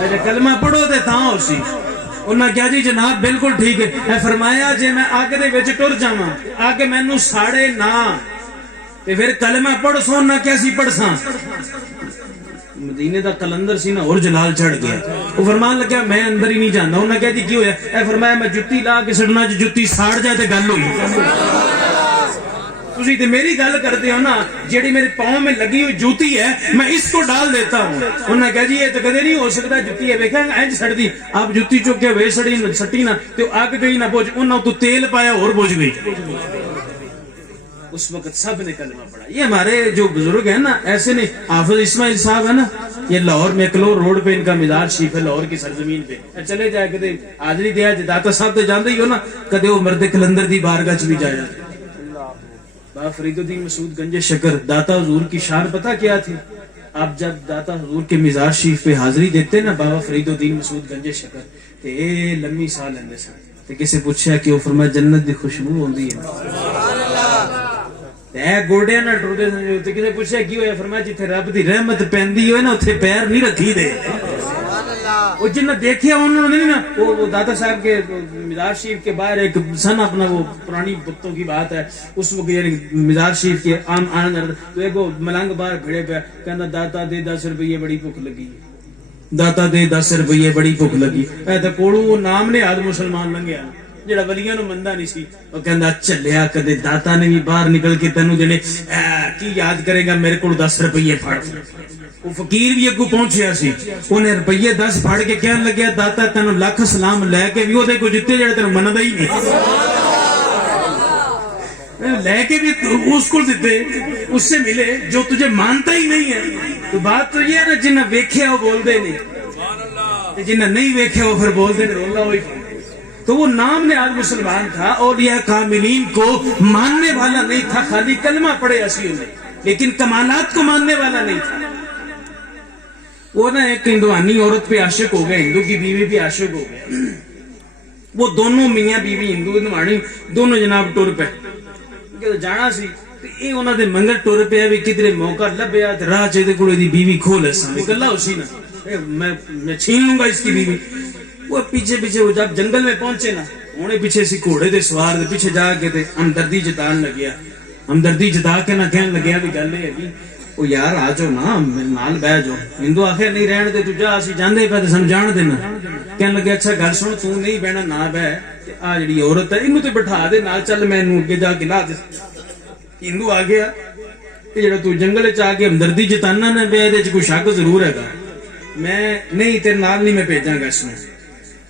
اے کلمہ پڑھو تے تاں ہو سی انہاں کہا جی جناب بالکل ٹھیک ہے اے فرمایا جے میں اگ دے وچ ٹر جاواں اگ مینوں ساڑے نہ تے پھر کلمہ پڑھ سو نہ کیسی پڑھ ساں مدینے دا قلندر سی نا اور جلال چڑھ گیا وہ فرمان لگا میں اندر ہی نہیں جاندا انہاں کہا جی کی ہویا اے فرمایا میں جُتی لا کے سڑنا جُتی ساڑ جائے تے گل ہوئی تسی تے میری گل کرتے ہو نا جیڑی میرے پاؤں میں لگی ہوئی جوتی ہے میں اس کو ڈال دیتا ہوں انہاں کہا جی یہ تو کدے نہیں ہو سکتا جُتی ہے ویکھاں انج سڑدی آپ جُتی چک کے وے سٹی نا تے اگ گئی نہ بوجھ انہاں تو تیل پایا اور بوجھ گئی اس وقت سب نے کلمہ پڑھا یہ ہمارے جو بزرگ ہیں نا ایسے نہیں حافظ اسماعیل صاحب ہے نا یہ لاہور میکلور روڈ پہ ان کا مزار شریف ہے لاہور کی سرزمین پہ چلے جائے کدے حاضری دیا داتا صاحب تو جانتے ہی ہو نا کدے وہ مرد کلندر دی بارگاہ چ بھی جایا بابا فرید الدین مسعود گنج شکر داتا حضور کی شان پتہ کیا تھی آپ جب داتا حضور کے مزار شریف پہ حاضری دیتے نا بابا فرید الدین مسعود گنج شکر تے اے لمبی سال لیندے سن تے کسے پوچھیا کہ وہ فرمایا جنت دی خوشبو ہوندی ہے اے گوڑے نہ ٹردے سن تے کسے پوچھیا کی ہویا فرمایا جتھے رب دی رحمت پیندی ہوئے نا اوتھے پیر نہیں رکھی دے وہ جن دیکھیا انہوں نے نا وہ داتا صاحب کے مزار شریف کے باہر ایک سن اپنا وہ پرانی بتوں کی بات ہے اس وقت مزار شریف کے عام آنند تو ایک وہ ملنگ باہر کھڑے پہ کہندا داتا دے 10 روپے بڑی بھوک لگی داتا دے 10 روپے بڑی بھوک لگی اے تے کولوں وہ نام نے آد مسلمان لنگیا جڑا ولیاں نو مندا نہیں سی او کہندا چلیا کدے داتا نے بھی باہر نکل کے تینوں دینے کی یاد کرے گا میرے کول 10 روپے پھڑ وہ فقیر بھی اگوں پہنچیا سی انہیں روپیے 10 پھڑ کے کہن لگیا داتا تینوں لاکھ سلام لے کے بھی وہ کو جتے جڑے تینوں مندا ہی نہیں لے کے بھی اس کو دیتے اس سے ملے جو تجھے مانتا ہی نہیں ہے. تو بات تو یہ ہے نا جنہ ویکھیا وہ بول دے نہیں جنہ نہیں ویکھیا وہ پھر بول دے رولا ہوئی. تو وہ نام نے آج مسلمان تھا اولیاء کاملین کو ماننے والا نہیں تھا خالی کلمہ پڑھے اسی نے لیکن کمالات کو ماننے والا نہیں تھا. وہ نا ایک ہندوانی عورت پہ عاشق ہو گئے ہندو کی بیوی بھی عاشق ہو گئے. وہ دونوں میاں بیوی ہندو ہندوانی دونوں جناب ٹر پہ جانا سی یہ انہوں نے منگل ٹر پیا بھی کدھر موقع لبیا راہ چاہتے کو بیوی کھول کلا اسی نا میں چھین لوں گا اس کی بیوی. وہ پیچھے پیچھے وہ جب جنگل میں پہنچے نا انہیں پیچھے سی گھوڑے دے سوار دے پیچھے جا کے تے ہمدردی جتان لگیا ہمدردی جتا کے نہ کہنے لگیا بھی گل ہے وہ یار آ جاؤ نا نال بہ جاؤ. ہندو آخر نہیں رہن دے تو جا اسی جاندے پہ سمجھان دینا کہنے لگے اچھا گل سن تو نہیں بہنا نہ بہ آ جڑی عورت ہے انہوں تے بٹھا دے نال چل میں اگے جا کے لا دے. ہندو آ گیا کہ جڑا تو جنگل چ آ کے ہمدردی جتانا نہ بے دے کوئی شک ضرور ہے گا میں نہیں تیرے نال نہیں میں بھیجاں گا اس میں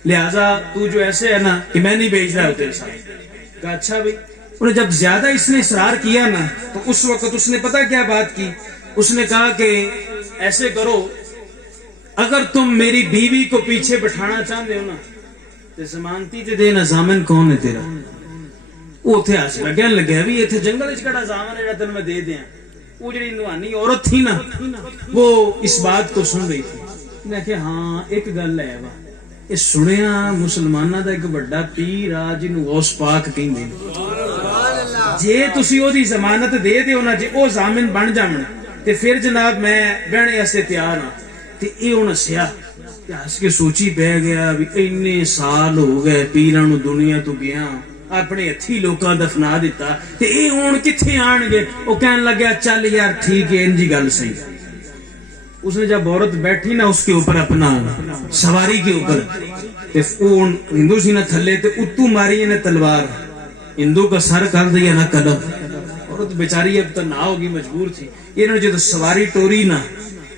لہذا تو جو ایسے ہے نا کہ میں نہیں بھیج رہا تیرے ساتھ. کہا اچھا بھائی. انہیں جب زیادہ اس نے اصرار کیا نا تو اس وقت اس نے پتہ کیا بات کی اس نے کہا کہ ایسے کرو اگر تم میری بیوی کو پیچھے بٹھانا چاہتے ہو نا تو ضمانتی تے دینا ضامن کون ہے تیرا. وہ اتنے آس لگا لگیا بھی اتنے جنگل چڑا ضامن ہے تین میں دے دیا. وہ جڑی نوانی عورت تھی نا وہ اس بات کو سن رہی تھی نے کہ ہاں ایک گل ہے وا یہ سنیا مسلمانوں دا ایک بڑا پیر آ جنوں غوث پاک کہندے جے تسی او دی ضمانت دے دیو نا جے او ضامن بن جاون تے پھر جناب میں بہنے واسطے تیار ہاں. تے اے ہن ہسیا ہس کے سوچی پہ گیا بھی اینے سال ہو گئے پیراں نو دنیا تو گیا اپنے ہتھی لوکاں دفنا دیتا تے اے ہن کتھے آن گے. او کہن لگا چل یار ٹھیک ہے انجی گل صحیح. اس نے جب عورت بیٹھی نا اس کے اوپر اپنا سواری کے اوپر تے اون ہندو سی نہ تھلے تے اتو ماری نے تلوار ہندو کا سر کر دیا نہ قلم. عورت بیچاری اب تو نہ ہوگی مجبور تھی. انہوں نے جب سواری ٹوری نا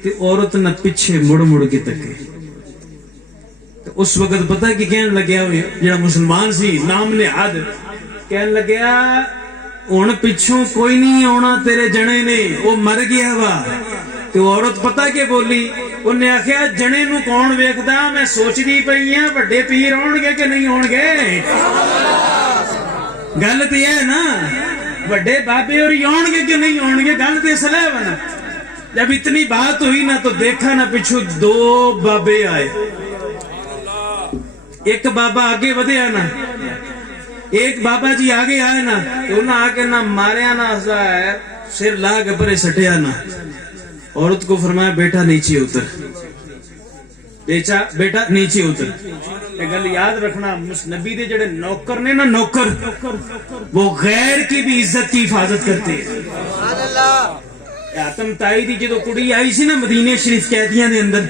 تے عورت نہ پیچھے مڑ مڑ کے تکے. اس وقت پتہ کہ کہنے لگیا جڑا مسلمان سی نام نہاد کہنے لگیا ہن پیچھوں کوئی نہیں آنا تیرے جنے نے وہ مر گیا وا. تو عورت پتہ کہ بولی انہیں آخیا جنے نو کون ویکھدا میں سوچدی پئی ہاں بڑے پیر آن گے کہ نہیں آن گے. گل تو یہ ہے نا بڑے بابے اور آن گے کہ نہیں آن گے گل تو سلح بنا. جب اتنی بات ہوئی نا تو دیکھا نا پیچھو دو بابے آئے. ایک بابا آگے ودیا نا ایک بابا جی آگے آئے نا تو انہوں نے آ کے نہ ماریا نہ سر لا کے پرے سٹیا نا. عورت کو فرمایا بیٹا نیچے اتر بیٹا نیچے اتر. یہ گل یاد رکھنا نبی دے جڑے نوکر نے نا نوکر وہ غیر کی بھی عزت کی حفاظت کرتے ہیں. آتم تائی دی جدو کڑی آئی سی نا مدینے شریف قیدیاں دے اندر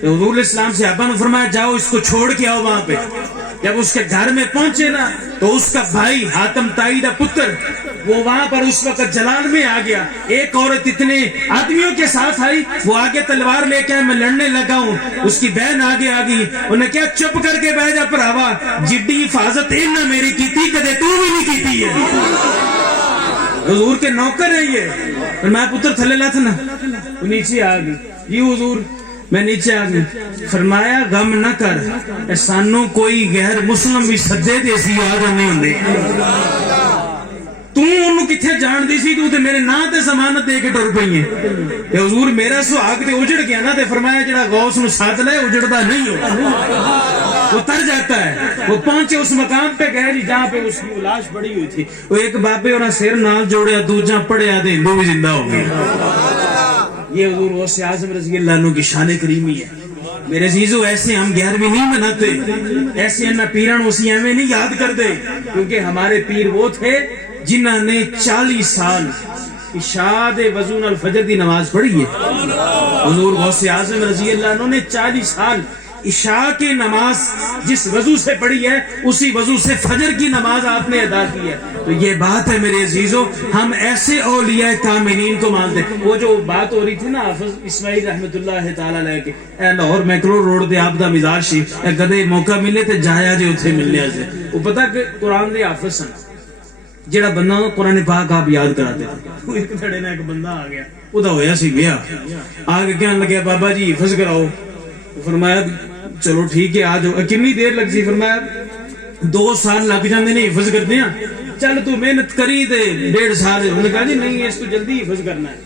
تو حضور الاسلام صحابہ نے فرمایا جاؤ اس کو چھوڑ کے آؤ وہاں پہ. جب اس کے گھر میں پہنچے نا تو اس کا بھائی حاتم تائی دا پتر وہ وہاں پر اس وقت جلال میں آ گیا. ایک عورت اتنے آدمیوں کے ساتھ آئی وہ آگے تلوار لے کے میں لڑنے لگا ہوں. اس کی بہن آگے آ گئی انہیں کیا چپ کر کے بہ جا پراوا جڈی حفاظت انہاں میری کیتی کدے تو بھی نہیں کیتی ہے. حضور کے نوکر ہیں یہ. میں پتر تھلے لا تھا نا وہ نیچے آ گئی جی حضور میں نیچے آ گئی. فرمایا غم نہ کر سانو کوئی غیر مسلم بھی سدے دے سی آگ نہیں ہوندے تو انہوں کتھے جان دی سی تو تے میرے نا تے ضمانت دے کے ٹر پئی ہیں. تے حضور میرا سہاگ تے اجڑ گیا نا تے فرمایا جڑا غوث نو ساتھ لے اجڑدا نہیں ہو وہ تر جاتا ہے. وہ پہنچے اس مقام پہ گئے جی جہاں پہ اس کی لاش پڑی ہوئی تھی. وہ ایک بابے اور سر نال جوڑیا دوجا پڑیا تے ہندو بھی زندہ ہو گئے. یہ حضور غوث اعظم رضی اللہ عنہ کی شان کریمی ہے. میرے عزیزو ایسے ہم 11ویں نہیں مناتے ایسے انہاں پیران اسی ایویں نہیں یاد کرتے کیونکہ ہمارے پیر وہ تھے جنہاں نے 40 سال عشاء دے وضو نال فجر دی نماز پڑھی ہے. حضور غوث اعظم رضی اللہ عنہ نے 40 سال عشاء کی نماز جس وضو سے پڑھی ہے اسی وضو سے فجر کی نماز آپ نے ادا کی ہے. تو یہ بات ہے میرے عزیزوں, ہم ایسے اولیاء کاملین کو مانتے. وہ جو بات ہو رہی تھی نا حافظ اسماعیل رحمت اللہ تعالی علیہ کے, اے لاہور میکرو روڈ دے آپ دا مزار شریف, اے کدے موقع ملے تے جایا جے اتھے ملنے سے. وہ پتہ کہ قرآن دے حافظ سن, جڑا بندہ قرآن پاک آپ یاد کراتے تھے. ایک دھڑے نہ ایک بندہ آ گیا, وہ دا ہویا سی گیا, آگے کہنے لگیا بابا جی حفظ کراؤ. فرمایا چلو ٹھیک ہے آ جاؤ. کنی دیر لگ سی؟ فرمایا 2 سال لگ جاندے نے حفظ کرتے ہیں, چل تو محنت کری تے 1.5 سال. انہوں نے کہا جی نہیں اس تو جلدی حفظ کرنا ہے.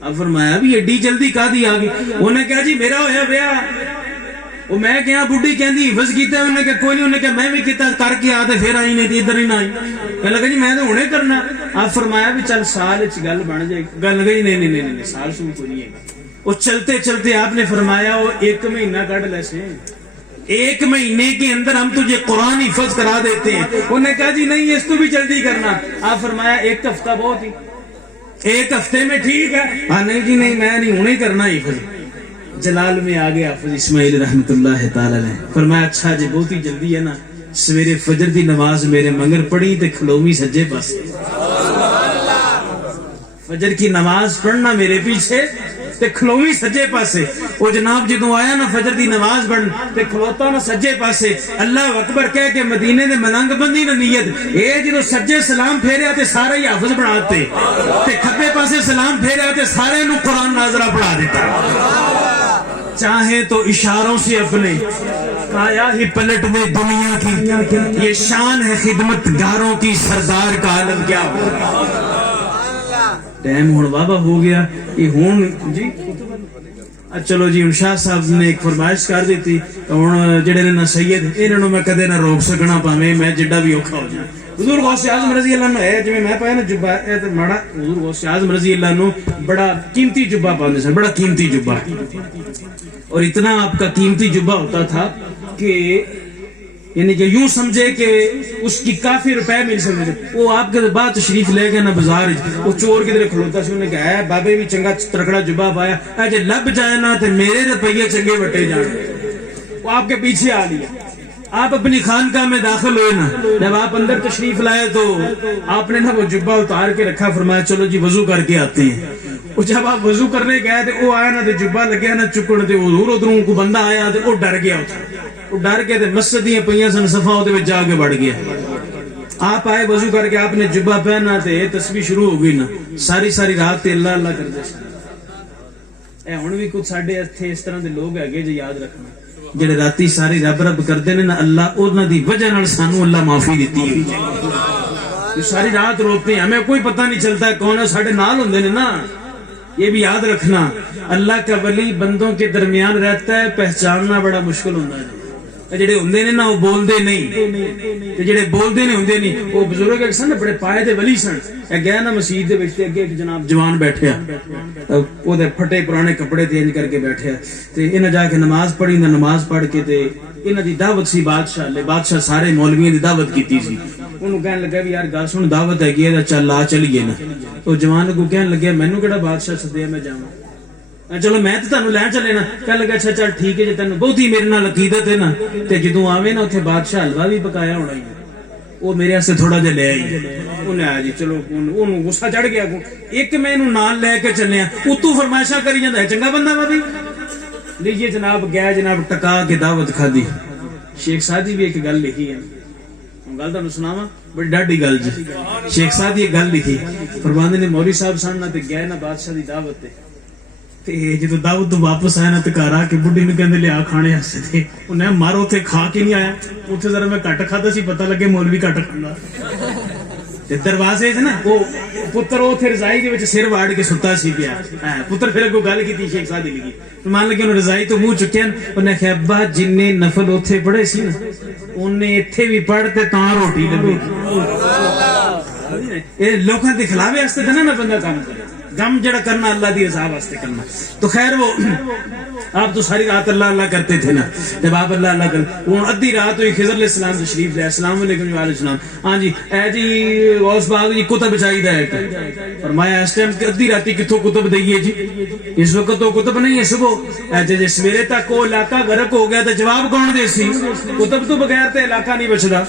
اب فرمایا بھی ایڈی جلدی کہدی آ گئی؟ انہوں نے کہا جی میرا ہویا بیاہ, وہ میں کیا بڈھی کہندی حفظ کیتا ہے. انہوں نے کہا کوئی نہیں. انہوں نے کہا میں بھی کیتا کر کے آ تے پھر آئی نہیں ادھر ہی نہ آئی. کہنے لگا جی میں تو ہنے کرنا. اب فرمایا بھی چل سال وچ گل بن جائے. گل لگا جی نہیں سال سو کوئی نہیں ہے. وہ چلتے چلتے آپ نے فرمایا وہ 1 مہینہ کٹ لے سے, 1 مہینے کے اندر ہم تجھے قرآن حفظ کرا دیتے ہیں. انہوں نے کہا جی نہیں اس تو بھی جلدی کرنا. آپ فرمایا 1 ہفتہ بہت ہی, 1 ہفتے میں ٹھیک ہے. ہاں نہیں جی نہیں میں نہیں ہوں کرنا حفظ. جلال میں آگے حافظ اسماعیل رحمت اللہ تعالی علیہ. فرمایا اچھا جی بہت ہی جلدی ہے نا, سویرے فجر دی نماز میرے مگر پڑھی تے کھلومی سجے پاسے. فجر کی نماز پڑھنا میرے پیچھے تے کھلومی سجے پاسے. وہ جناب جدوں آیا نا فجر دی نماز پڑھن تے کھلوتا نا سجے پاسے, اللہ اکبر کہہ کے مدینے دے ملنگ بندی نا نیت اے جدوں سجے سلام پھیریا تے سارے ہی حافظ بناتے تے کھبے پاسے سلام پھیریا تے سارے نو قرآن ناظرہ پڑھا دیتا. چاہے تو اشاروں سے اپنے کایا ہی پلٹ دے دنیا کی, یہ شان ہے خدمت گاروں کی, سردار کا عالم کیا ہو. ٹائم ہون بابا ہو گیا یہ ہون جی. چلو جی شاہ صاحب نے ایک فرمائش کر دیتی, ہوں جڑے نے سید انہوں میں کدے نہ روک سکنا پاویں میں جڈا بھی اوکھا ہو جائے. حضور غوث اعظم رضی اللہ عنہ ہے جویں میں پایا نا جبا, اے تے ماڑا حضور غوث اعظم رضی اللہ عنہ بڑا قیمتی جبا پاندے سن, بڑا قیمتی جبا, اور اتنا آپ کا قیمتی جبا ہوتا تھا کہ یعنی کہ یوں سمجھے کہ اس کی کافی روپے مل سکتے تھے. وہ آپ کے بعد تشریف لے گئے نا بازار, وہ چور کدھر کھلوتا سی. انہوں نے کہا ہے بابے بھی چنگا ترکڑا جبا پایا, اے جے لب جائے نا تے میرے روپیے چنگے وٹے جان. وہ آپ کے پیچھے آ لیا. آپ اپنی خانقاہ میں داخل ہوئے نا, جب آپ اندر تشریف لائے تو آپ نے نا وہ جبا اتار کے رکھا. فرمایا چلو جی وضو کر کے آتے ہیں. وہ جب آپ وضو کرنے گئے تو وہ آیا نا تو جبا لگیا نا چکن, تے حضور ادھروں کو بندہ آیا تو وہ ڈر گیا. وہ ڈر کے مسجد دیاں پئیاں سن صفا وہ جا کے بڑھ گیا. آپ آئے وضو کر کے, آپ نے جبا پہنا تے تسبیح شروع ہو گئی نا, ساری رات تے اللہ اللہ کرتے سن. اے ہن بھی کچھ ساڈے اتھے اس طرح دے لوگ ہے جے یاد رکھنا, جڑے راتی ساری رب رب کرتے نے نا, اللہ انہاں دی وجہ نال سانو اللہ معافی دیتی ہے. ساری رات روتے ہیں, ہمیں کوئی پتہ نہیں چلتا کون ہے ساڈے نال ہوندے نے نا. یہ بھی یاد رکھنا, اللہ کا ولی بندوں کے درمیان رہتا ہے, پہچاننا بڑا مشکل ہوتا ہے. جڑے ہوندے نے نا وہ بولدے نہیں, تے جڑے بولدے نے ہوندے نہیں. وہ بزرگ ایک سن بڑے پائے دے ولی سن, اے گئے نا مسجد دے وچ, اگے ایک جناب جوان بیٹھیا, او دے پھٹے پرانے کپڑے تے انج کر کے بیٹھیا, تے انہاں جا کے نماز پڑھی. نماز پڑھ کے تے انہاں دی دعوت سی بادشاہ لے, بادشاہ سارے مولویاں دی دعوت کیتی سی. انہوں کہنے لگا بھی یار گل سن دعوت ہے کہ چل آ چلیے نا. تو جوان کو کہنے لگا مینوں کیڑا بادشاہ سدیا میں جاواں, چلو میں تو تانوں لین چلے نا. کہنے لگا اچھا چل ٹھیک ہے جے تینوں بہت ہی میرے نال عقیدت ہے نا, تے جدوں آویں نا اوتھے بادشاہ حلوہ بھی پکایا ہونا ہی, وہ میرے واسطے تھوڑا جہا لے آئی. انہیں آیا جی چلو, انہوں غصہ چڑھ گیا. ایک میں انہوں نال لے کے چلیا, اتوں فرمائشاں کری جاندا ہے چنگا بندہ وا بھی. لیجیے جناب گیا, جناب ٹکا کے دعوت کھادی. شیخ سادی بھی ایک گل لکھی ہے, گل تانوں سناواں بڑی ڈاڈی گل جی. شیخ سادی ایک گل لکھی, فرماندے نے مولوی صاحب سن نا تے گئے نا بادشاہ دی دعوت تے جدو دعوت تو واپس آیا نا تے گھر آ کے بڈھی نوں کہندے لیا کھانے واسطے, تے انہیں مارو اوتھے کھا کے نہیں آیا. اوتھے ذرا میں گھٹ کھادا سی, پتہ لگے مولوی گھٹ کھاندا. تے دروازے تے نا وہ پتر اوتھے رضائی دے وچ سر واڑ کے ستا سی پیا. پتر پھر کوئی گل کیتی شیخ صاحب لگی, مان لگے انہوں رضائی تو منہ چکیا. انہیں کہا ابا جننے نفل اوتھے پڑھے سی نا انہیں ایتھے بھی پڑھ تے تاں روٹی لبھی. اے لوکاں دے کھلاوے واسطے تے نا بندہ کام کرے, غم جڑا کرنا اللہ دی رضا واسطے کرنا. تو خیر وہ آپ تو ساری رات اللہ اللہ کرتے تھے نا. جب آپ اللہ اللہ کرتے وہ ادھی رات ہوئی, خضر علیہ السلام تشریف لے. السلام علیکم وعلیکم السلام. ہاں جی اے جی غوث پاک جی کتب چاہیے ہے. فرمایا اس ٹائم ادھی راتی کتوں کتب دئیے جی, اس وقت تو کتب نہیں ہے. صبح جی سویرے تک وہ علاقہ غرق ہو گیا تو جواب کون دے سی؟ کتب تو بغیر تے علاقہ نہیں بچدا.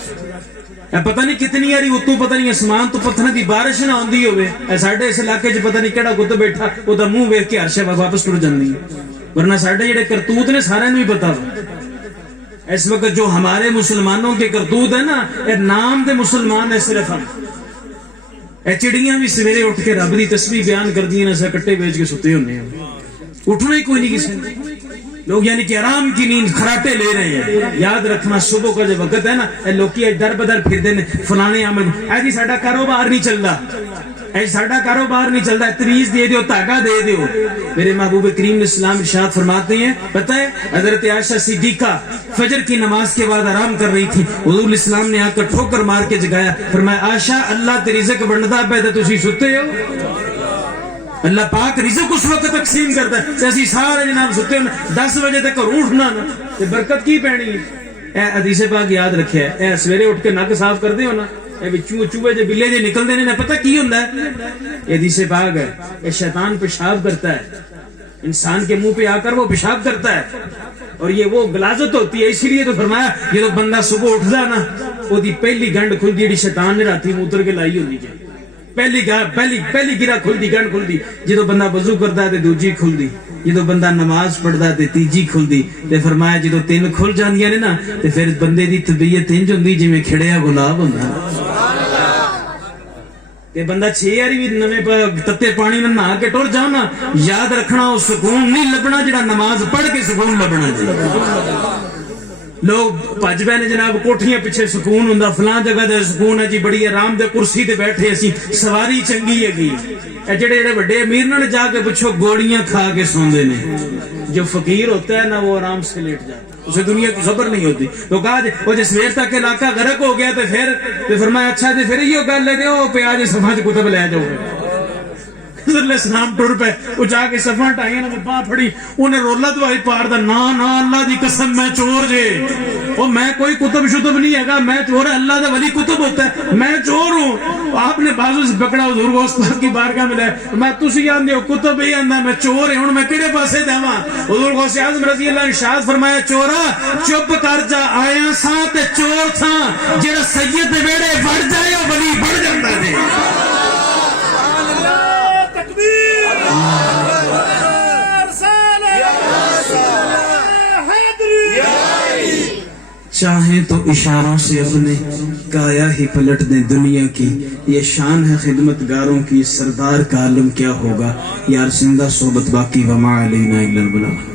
پتہ نہیں کتنی آری اتو پتہ نہیں اسمان تو پتھر دی بارش نہ آندی ہوئے. ساڈے اس علاقے چ پتہ نہیں کیڑا کتب بیٹھا وہ دا منہ ویکھ کے ہر شے واپس ٹر جاندی ہے. ورنہ ساڈے جڑے کرتوت نے سارے نوں ہی پتہ ہے. اس وقت جو ہمارے مسلمانوں کے کرتوت ہے نا, اے نام دے مسلمان ہے صرف ہم. اے چڑیاں بھی سویرے اٹھ کے رب دی تسبیح بیان کردیاں نے, کٹے بیچ کے ستے ہونے ہیں. اٹھنا ہی کوئی نہیں کسی نے. لوگ یعنی کہ آرام کی نیند خراٹے لے رہے ہیں. یاد رکھنا صبح کا جو وقت ہے نا, اے لوکی در بدر پھر دے نے فلانے عمل اے جی ساڈا کاروبار نہیں چلدا, اے ساڈا کاروبار نہیں چلتا, تریز دے دیو, تاگا دے دیو. میرے محبوب کریم علیہ السلام ارشاد فرماتے ہیں, پتہ ہے حضرت عائشہ صدیقہ فجر کی نماز کے بعد آرام کر رہی تھی. حضور علیہ السلام نے آ کر ٹھوکر مار کے جگایا. فرمایا عائشہ اللہ تے رزق بندا پے تے تسی ستے ہو. اللہ پاک رزق اس وقت تقسیم کرتا ہے. اسی سارے جناب ستے ہو, 10 بجے تک گھروں اٹھنا نا تے برکت کی پینی ہے. اے حدیث پاک یاد رکھیا ہے. اے سویرے اٹھ کے نک صاف کر دے ہو نا, چوہے جو بلے جو نکلتے ہیں, پتہ کی ہوندا ہے؟ یہ حدیث پاک ہے. یہ شیطان پیشاب کرتا ہے انسان کے منہ پہ آ کر, وہ پیشاب کرتا ہے اور یہ وہ غلاظت ہوتی ہے. اسی لیے تو فرمایا یہ تو بندہ صبح اٹھدا نا, وہ دی پہلی گنڈ کھلدی جڑی شیطان نے راتی موتر کے لائی ہوندی ہے. پہلی گرا کھلدی, گنڈ کھلدی. جدو بندہ وضو کردا تے دوجی کھلدی, جدو بندہ نماز پڑھدا تے تیجی کھلدی. تے فرمایا جدو 3 کھل جاندیاں نے نا تے پھر بندے دی طبیعت انج ہوندی جویں کھڑیا گلاب ہوندا. تے بندہ 6 واری بھی نویں تتے پانی نال نہا کے ٹر جاؤ نا, یاد رکھنا وہ سکون نہیں لبنا جڑا نماز پڑھ کے سکون لبنا. جی لوگ بھج پے نے جناب کوٹھیاں پیچھے سکون ہوندا, فلاں جگہ تے سکون ہے جی, بڑی آرام دے کرسی تے بیٹھے اسی, سواری چنگی ہے گی. اے جڑے بڑے امیر نے جا کے پوچھو گوڑیاں کھا کے سوندے نے. جو فقیر ہوتا ہے نا وہ آرام سے لیٹ جاتا ہے, اسے دنیا کی خبر نہیں ہوتی. تو کہا وہ جس ویر تک علاقہ غرق ہو گیا تو پھر فرمایا اچھا جی پھر یہ گل ہے او پہ آج سماج کتب لے جاؤ. حضرت علیہ السلام ٹر پے, وہ جا کے صفاں ٹائیاں نے باں پھڑی, انہیں رولا دوائی پار دا, نا اللہ دی قسم میں چور جے, وہ میں کوئی کتب شتب نہیں ہے گا, میں چور ہے. اللہ دا ولی کتب ہوتا ہے, میں چور ہوں. آپ نے بازو سے پکڑا, حضور غوث پاک کی بارگاہ میں لے, میں تسی آندے ہو کتب ہی آندا, میں چور ہے, ہن میں کیڑے پاسے جاواں؟ حضور غوث اعظم رضی اللہ عنہ ارشاد فرمایا, چورا چپ کر جا, آیا ساں تے چور تھاں, جڑا سید دے ویڑے بڑھ جائے او ولی بڑھ جاندا ہے. چاہیں تو اشاروں سے اپنے کایا ہی پلٹ دیں دنیا کی, یہ شان ہے خدمت گاروں کی, سردار کا عالم کیا ہوگا. یار زندہ صحبت باقی, وما علینا الا البلاغ.